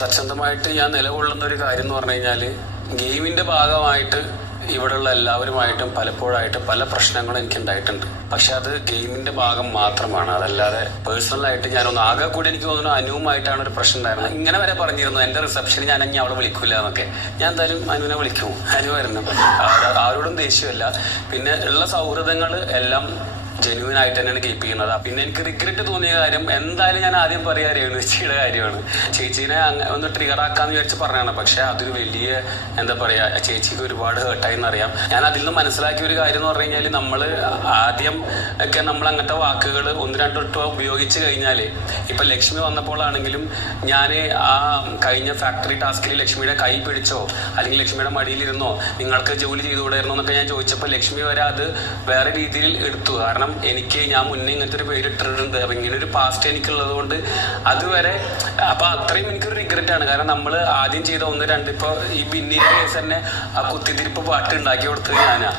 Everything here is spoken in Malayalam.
സത്യസന്ധമായിട്ട് ഞാൻ നിലകൊള്ളുന്ന ഒരു കാര്യം എന്ന് പറഞ്ഞു കഴിഞ്ഞാൽ ഗെയിമിന്റെ ഭാഗമായിട്ട് ഇവിടെയുള്ള എല്ലാവരുമായിട്ടും പലപ്പോഴായിട്ട് പല പ്രശ്നങ്ങളും എനിക്ക് ഉണ്ടായിട്ടുണ്ട് പക്ഷെ അത് ഗെയിമിന്റെ ഭാഗം മാത്രമാണ്. അതല്ലാതെ പേഴ്സണലായിട്ട് ഞാനൊന്ന് ആകെ കൂടി എനിക്ക് തോന്നുന്നു അനുവുമായിട്ടാണ് ഒരു പ്രശ്നം ഉണ്ടായിരുന്നത്. ഇങ്ങനെ വരെ പറഞ്ഞിരുന്നു. എന്റെ റിസപ്ഷന് ഞാൻ ഇനി അവളെ വിളിക്കില്ല എന്നൊക്കെ. ഞാൻ എന്തായാലും അനുവിനെ വിളിക്കും. അനു വരണം ആരോ- ആരോടും ദേഷ്യമല്ല. പിന്നെ ഉള്ള സൗഹൃദങ്ങൾ എല്ലാം ജെന്യൂൻ ആയിട്ട് തന്നെയാണ് കീപ്പ് ചെയ്യുന്നത്. പിന്നെ എനിക്ക് റിഗ്രറ്റ് തോന്നിയ കാര്യം എന്തായാലും ഞാൻ ആദ്യം പറയാ രേണുചിയുടെ കാര്യമാണ്. ചേച്ചീനെ ഒന്ന് ട്രിഗർ ആക്കാന്ന് വിചാരിച്ച് പറഞ്ഞാണ് പക്ഷെ അതൊരു വലിയ എന്താ പറയാ ചേച്ചിക്ക് ഒരുപാട് ഹേർട്ടായി അറിയാം ഞാൻ അതിൽ നിന്ന് മനസ്സിലാക്കിയ ഒരു കാര്യം എന്ന് പറഞ്ഞു കഴിഞ്ഞാൽ നമ്മൾ ആദ്യം ഒക്കെ നമ്മൾ അങ്ങനത്തെ വാക്കുകൾ ഒന്ന് രണ്ട് വട്ടം ഉപയോഗിച്ച് കഴിഞ്ഞാൽ ഇപ്പൊ ലക്ഷ്മി വന്നപ്പോഴാണെങ്കിലും ഞാൻ ആ കഴിഞ്ഞ ഫാക്ടറി ടാസ്കിൽ ലക്ഷ്മിയുടെ കൈ പിടിച്ചോ അല്ലെങ്കിൽ ലക്ഷ്മിയുടെ മടിയിലിരുന്നോ നിങ്ങൾക്ക് ജോലി ചെയ്തുകൂടായിരുന്നോ എന്നൊക്കെ ഞാൻ ചോദിച്ചപ്പോൾ ലക്ഷ്മി വരെ അത് വേറെ രീതിയിൽ എടുത്തു. കാരണം എനിക്ക് ഞാൻ മുന്നേ ഇങ്ങനത്തെ ഒരു പേര് ഇട്ടിട്ടുണ്ട്. അപ്പൊ ഇങ്ങനെ ഒരു പാസ്റ്റ് എനിക്കുള്ളത് കൊണ്ട് അതുവരെ അപ്പൊ അത്രയും എനിക്കൊരു റിഗ്രറ്റ് ആണ്. കാരണം നമ്മൾ ആദ്യം ചെയ്ത ഒന്ന് രണ്ട് ഇപ്പൊ ഈ ബിന്നിയുടെ കേസ് തന്നെ ആ കുത്തിത്തിരിപ്പ് പാട്ട് ഉണ്ടാക്കി കൊടുത്തത് ഞാനാ.